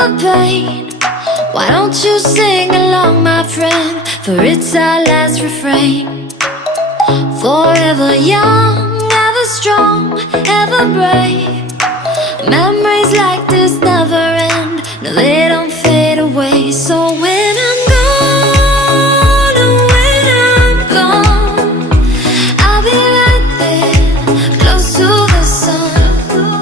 the pain. Why don't you sing along, my friend? For it's our last refrain. Forever young, ever strong, ever brave. Memories like this never end. No, they don't fade away. So when I'm gone, oh, when I'm gone, I'll be right there, close to the sun.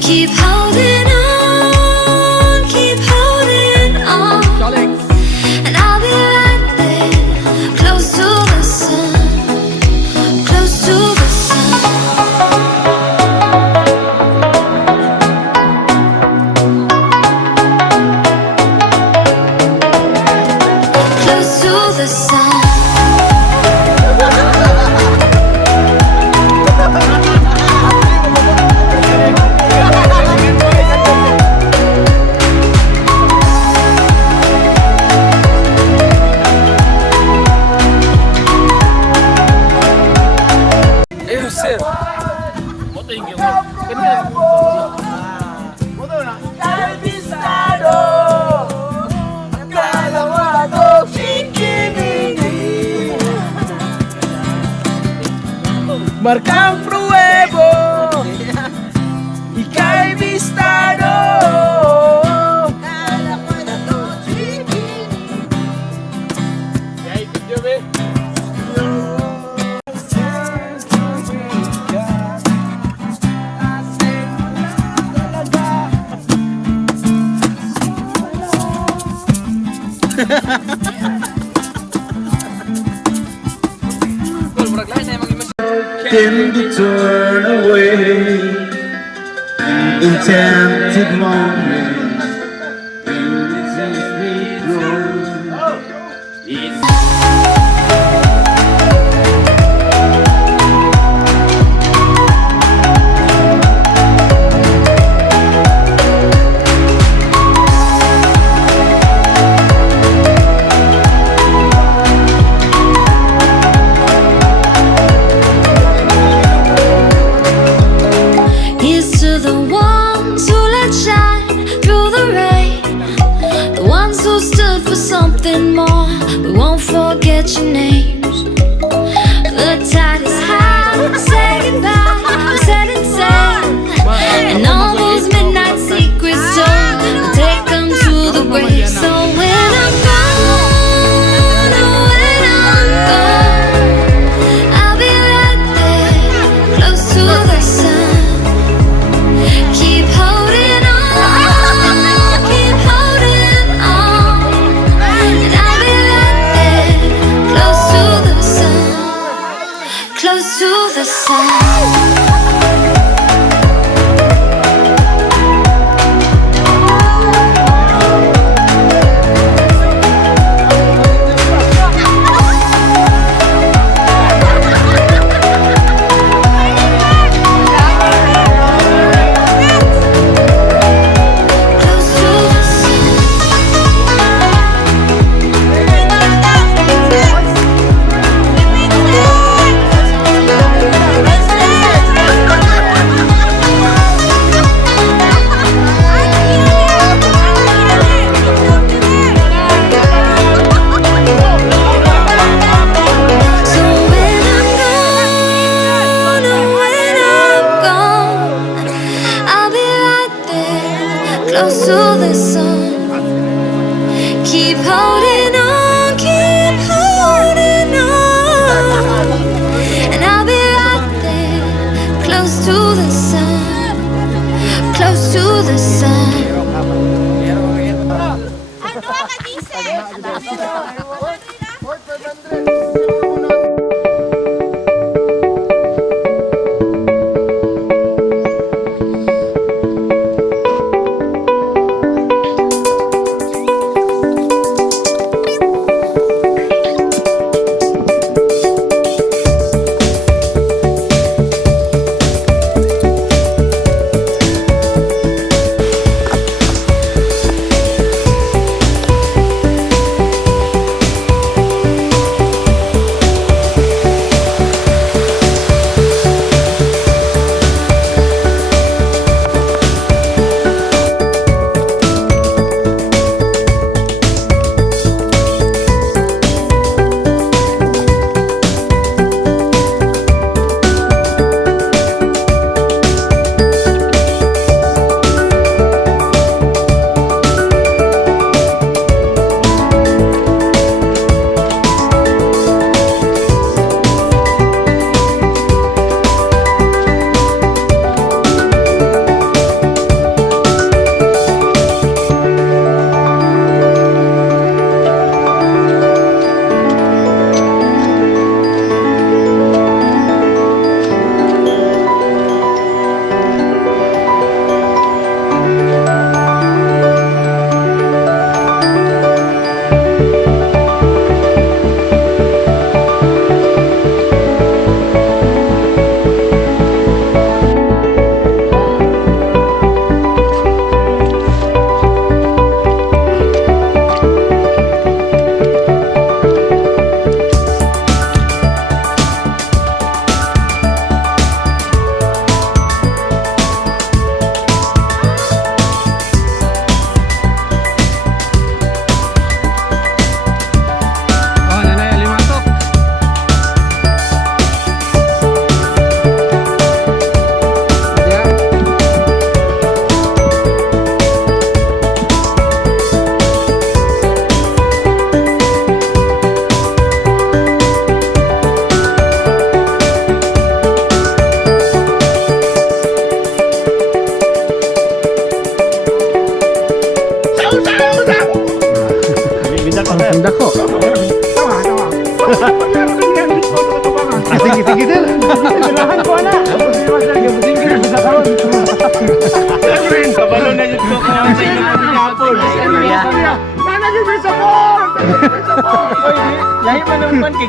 Keep holding on, keep holding on. And I'll be right there, close to the sun, close to the sun. Close to the sun. Marcang pruebo ika'y bistado. Can be turned away in tempted moments. And this is me Here's to the ones who let shine through the rain, the ones who stood for something more. We won't forget your names. The tide is high, say goodbye, I'm setting sail, and all those midnight secrets told, we'll take them to the grave. So when I'm gone, oh, when I'm gone, I'll be right there, close to the sun. Keep holding on, keep holding on, and I'll be right there, close to the sun, close to the sun. Close to the sun. Keep holding on, keep holding on, and I'll be right there, close to the sun, close to the sun. Kabalo na yun ko kung sa inyo pagkapon. Sana yung may support! May support! Lahi pa naman kay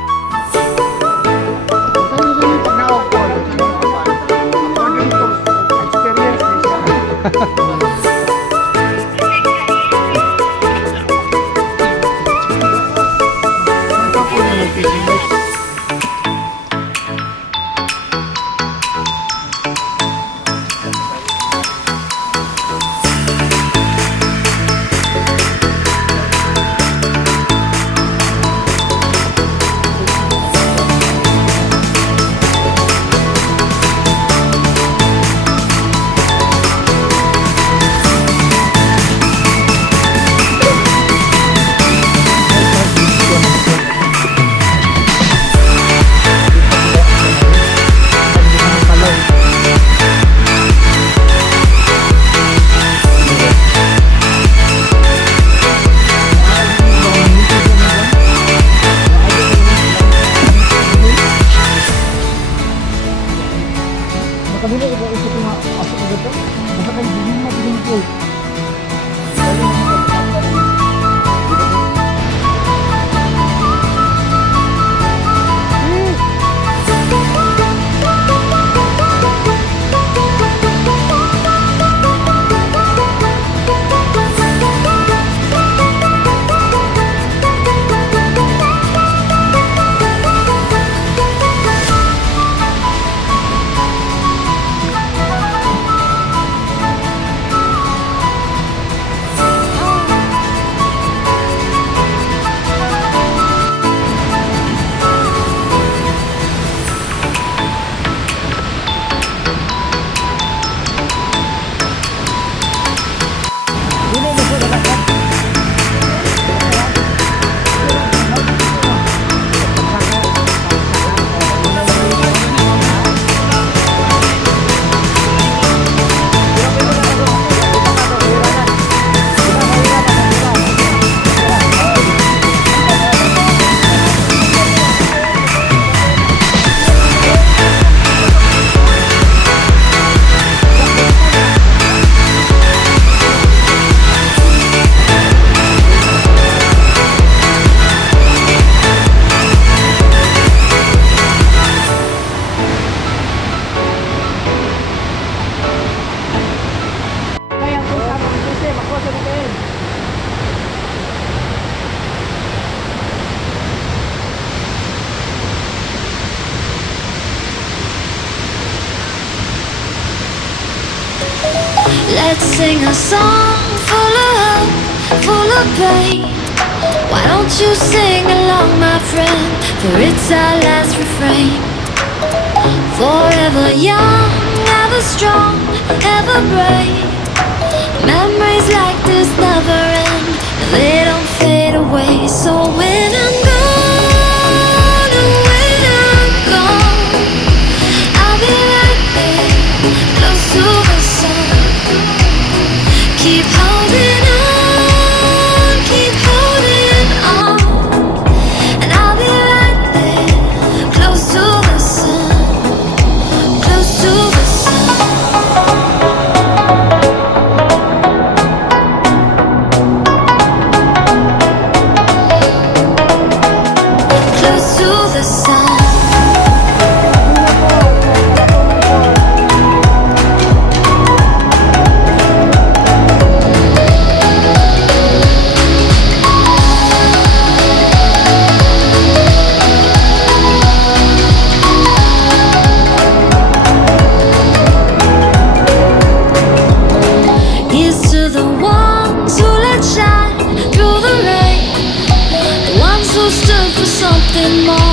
Let's sing a song full of hope, full of pain. Why don't you sing along, my friend? For it's our last refrain. Forever young, ever strong, ever brave. Memories like this never end, and they don't fade away. So when I'm gone, and when I'm gone, I'll be right there, close to the sun. Keep holding on, keep holding on, and I'll be right there, close to the sun, close to the sun. Close to the sun. Here's to the ones who let shine through the rain, the ones who stood for something more.